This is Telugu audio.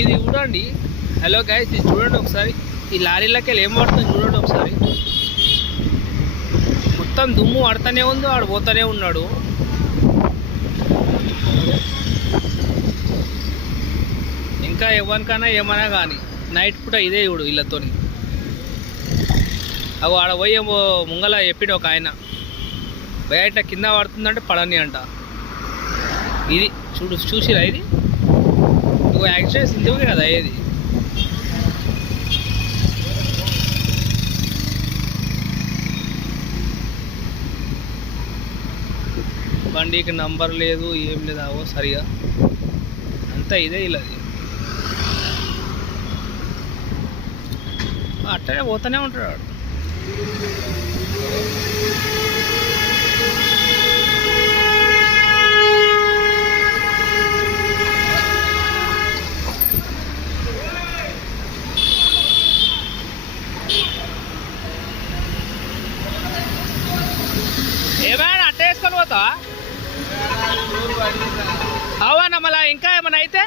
ఇది చూడండి. హలో గైస్, ఇది చూడండి ఒకసారి. ఈ లారీలకి వెళ్ళి ఏం పడుతుంది చూడండి ఒకసారి. మొత్తం దుమ్ము పడుతూనే ఉంది, వాడు పోతూనే ఉన్నాడు. ఇంకా ఎవరికైనా ఏమన్నా కానీ నైట్ పూట ఇదే చూడు వీళ్ళతోని. అవి ఆడ పోయి ముంగల చెప్పిడు ఒక ఆయన, బయట కింద పడుతుందంటే పడని అంట. ఇది చూసిరా, ఇది నువ్వు యాక్సిడెంట్స్ ఇందుకే కదా అయ్యేది. బండికి నంబర్ లేదు, ఏం లేదు, అవో సరిగా అంతా ఇదే ఇలాది. అట్టనే పోతూనే ఉంటాడు వాడు. ఏమైనా అట్ట వేసుకొని పోతావా? అవునా, మళ్ళీ ఇంకా ఏమైనా అయితే